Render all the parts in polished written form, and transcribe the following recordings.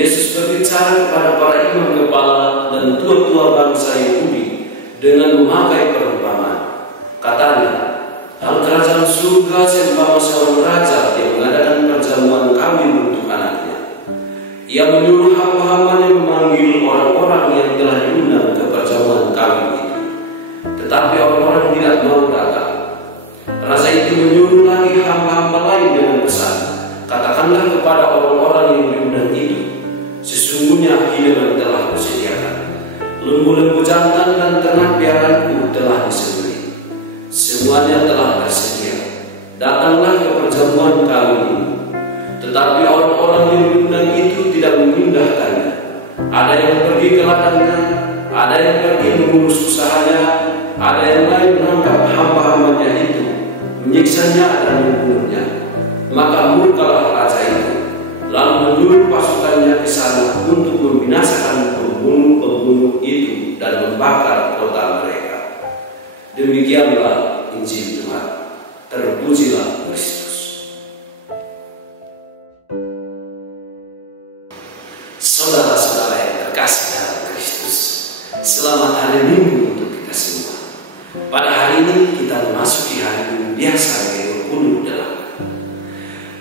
Yesus berbicara kepada para imam kepala dan tua-tua bangsa Yahudi dengan memakai perumpamaan. Katanya, hal kerajaan surga seumpama seorang raja yang mengadakan perjamuan kawin untuk anaknya. Ia menyuruh hamba-hambanya memanggil orang-orang yang telah diundang ke perjamuan kawin itu. Tetapi orang-orang tidak mau datang. Raja itu menyuruh lagi hamba-hamba lain dengan pesan, katakanlah kepada orang-orang yang diundang itu, sesungguhnya hidangan telah disediakan. Lembu-lembu jantan dan ternak piaraanku telah disembelih. Semuanya telah tersedia. Datanglah ke perjamuan kawin ini. Tetapi orang-orang yang diundang itu tidak memindahkannya. Ada yang pergi ke ladangnya, ada yang pergi mengurus usahanya, ada yang lain menangkap hamba-hambanya itu, menyiksanya dan membunuhnya. Maka murkalah raja itu, lalu menyuruh pasukannya ke sana untuk membinasakan pembunuh-pembunuh itu dan membakar kota mereka. Demikianlah Injil Tuhan. Terpujilah Kristus. Saudara-saudara yang terkasih dalam Kristus, selamat hari Minggu untuk kita semua. Pada hari ini kita memasuki hari Minggu biasa ke-28.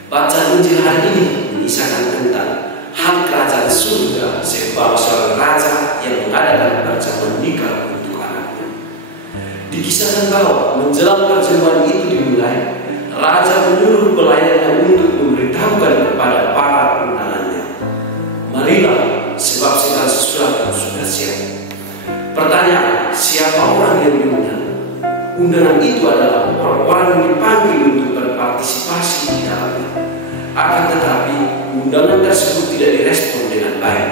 Bacaan Injil hari ini mengisahkan tentang hal kerajaan surga sebab seorang raja yang mengadakan perjamuan nikah untuk anaknya. Dikisahkan bahwa menjelang perjamuan itu dimulai, raja menyuruh pelayannya untuk memberitahukan kepada para undangannya, marilah, sebab segala sesuatu sudah siap. Pertanyaan, siapa orang yang diundang? Undangan itu adalah orang-orang yang dipanggil untuk berpartisipasi di dalamnya. Akan tetapi, undangan tersebut tidak direspon dengan baik.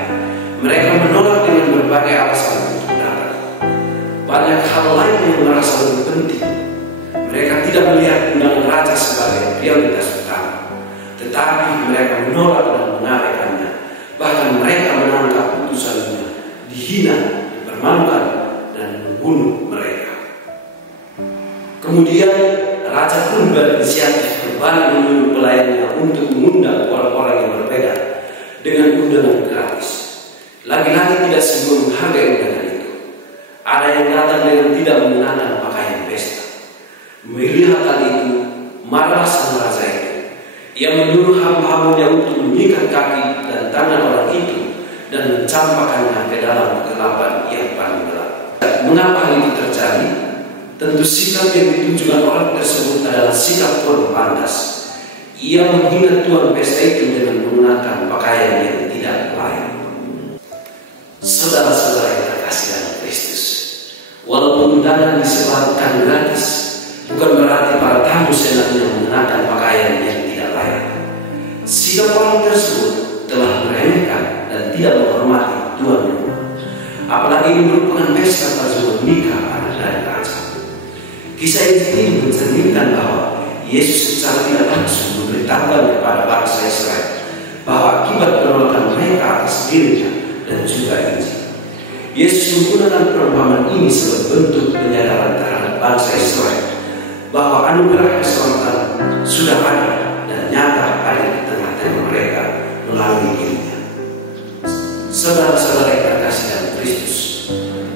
Mereka menolak dengan berbagai alasan untuk datang. Banyak hal lain yang merasa lebih penting. Mereka tidak melihat undangan raja sebagai prioritas utama, tetapi mereka menolak dan mengabaikannya. Bahkan mereka menangkap putusannya, dihina, dipermalukan, dan membunuh mereka. Kemudian raja pun berinisiatif kembali menyuruh pelayannya untuk mengundang orang-orang yang berbeda dengan undangan gratis. Lagi-lagi tidak semua menghargai undangan itu. Ada yang datang dengan tidak mengenakan pakaian pesta. Melihat hal itu, marah sang raja itu. Ia menyuruh hamba-hambanya untuk mengikat kaki dan tangan orang itu dan mencampakkannya ke dalam kegelapan yang paling gelap. Mengapa hal itu terjadi? Tentu sikap yang ditunjukkan orang tersebut adalah sikap kurang pantas. Ia menghina tuan pesta itu dengan menggunakan pakaian yang tidak layak. Saudara-saudara yang terkasih dalam Kristus, walaupun undangan disebarkan gratis, bukan berarti para tamu senangnya menggunakan pakaian yang tidak layak. Sikap orang tersebut telah meremehkan dan tidak menghormati tuan rumah. Apalagi ini merupakan pesta perjamuan nikah anak dari raja. Kisah ini mencerminkan bahwa Yesus secara tidak langsung memberitahukan kepada bangsa Israel bahwa akibat penolakan mereka atas dirinya dan juga Injil. Yesus menggunakan perumpamaan ini sebagai bentuk penyadaran terhadap bangsa Israel bahwa anugerah keselamatan sudah ada dan nyata ada di tengah-tengah mereka melalui dirinya. Saudara-saudara yang terkasih dalam Kristus,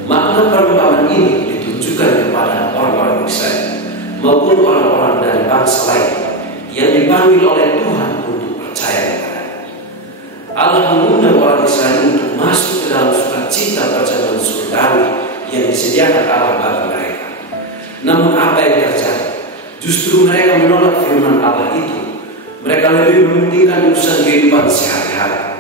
makna perumpamaan ini ditunjukkan kepada orang-orang Israel maupun orang-orang dari bangsa lain yang dipanggil oleh Tuhan untuk percaya kepada-Nya. Allah mengundang orang Israel untuk masuk ke dalam sukacita perjamuan surgawi yang disediakan Allah bagi mereka. Namun apa yang terjadi? Justru mereka menolak firman Allah itu. Mereka lebih mementingkan urusan kehidupan sehari-hari.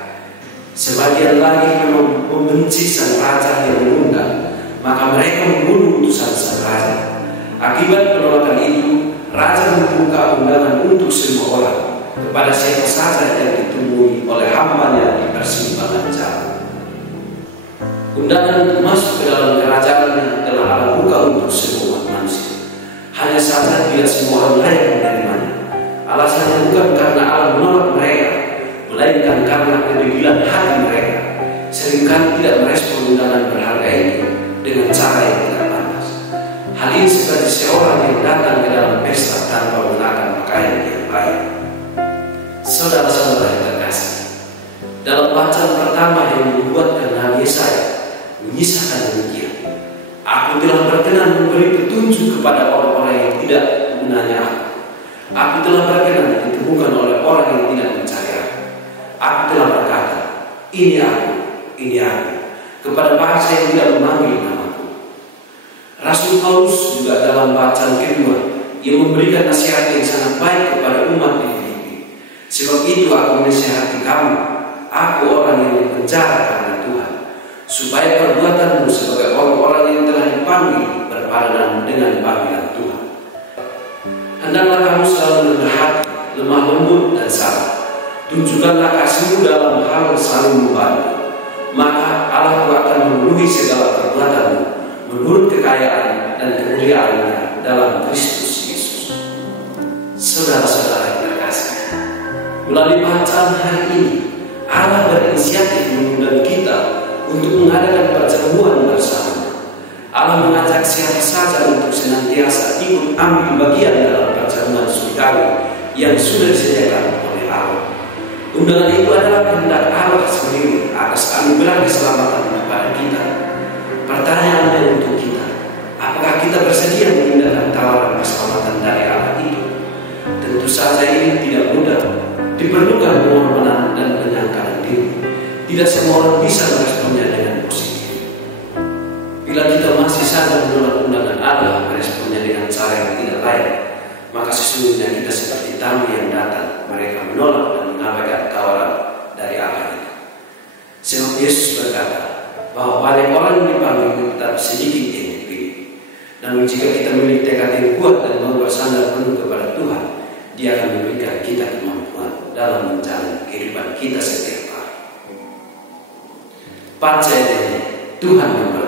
Sebagian lagi memang membenci sang raja yang mengundang, maka mereka membunuh utusan sang raja. Akibat penolakan itu, raja membuka undangan untuk semua orang kepada siapa saja yang ditemui oleh hambanya di persimpangan jalan. Undangan untuk masuk ke dalam kerajaannya telah Allah buka untuk semua manusia. Hanya saja tidak semua orang layak menerimanya. Alasannya bukan karena Allah menolak mereka, melainkan karena kedegilan hati mereka seringkali tidak merespon undangan berharga itu dengan cara yang tidak pantas. Hal ini seperti seorang yang datang ke dalam pesta tanpa menggunakan pakaian yang baik. Saudara-saudara yang terkasih, dalam dalam bacaan pertama yang dibuatkan Nabi Yesaya mengisahkan demikian. Aku telah berkenan memberi petunjuk kepada orang-orang yang tidak mengenali aku. Aku telah berkenan ditemukan oleh orang yang tidak mencari aku. Aku telah berkata, ini aku, kepada bangsa yang tidak memanggil namaku. Rasul Paulus juga dalam bacaan kedua, ia memberikan nasihat yang sangat baik kepada umat di Filipi. Sebab itu aku menasihati kamu, aku orang yang dipenjara karena Tuhan, supaya perbuatanmu sebagai orang-orang yang telah dipanggil berpadanan dengan panggilan Tuhan. Hendaklah kamu selalu rendah hati, lemah lembut dan sabar. Tunjukkanlah kasihmu dalam hal saling membantu. Maka Allah akan memenuhi segala perbuatanmu menurut kekayaan dan kemuliaan-Nya dalam Kristus Yesus. Saudara-saudara yang terkasih, melalui bacaan hari ini Allah berinisiatif mengundang kita untuk mengadakan perjamuan bersama. Allah mengajak siapa saja untuk senantiasa ikut ambil bagian dalam perjamuan surgawi yang sudah disediakan oleh Allah. Undangan itu adalah kehendak Allah sendiri atas anugerah keselamatan kepada kita. Pertanyaannya untuk kita, apakah kita bersedia mengindahkan tawaran keselamatan dari Allah itu? Tentu saja ini tidak mudah. Diperlukan pengorbanan dan penyangkalan diri. Tidak semua orang bisa meresponnya dengan positif. Bila kita masih saja menolak undangan Allah, meresponnya dengan cara yang tidak layak, maka sesungguhnya kita seperti tamu yang datang. Mereka menolak dan mengabaikan tawaran dari Allah itu. Sebab Yesus berkata bahwa banyak orang yang dipanggil tetapi sedikit yang dipilih. Namun jika kita memiliki tekad yang kuat dan mau bersandar penuh kepada Tuhan, Dia akan memberikan kita kemampuan dalam menjalani kehidupan kita setiap hari. Percaya Tuhan memberkati.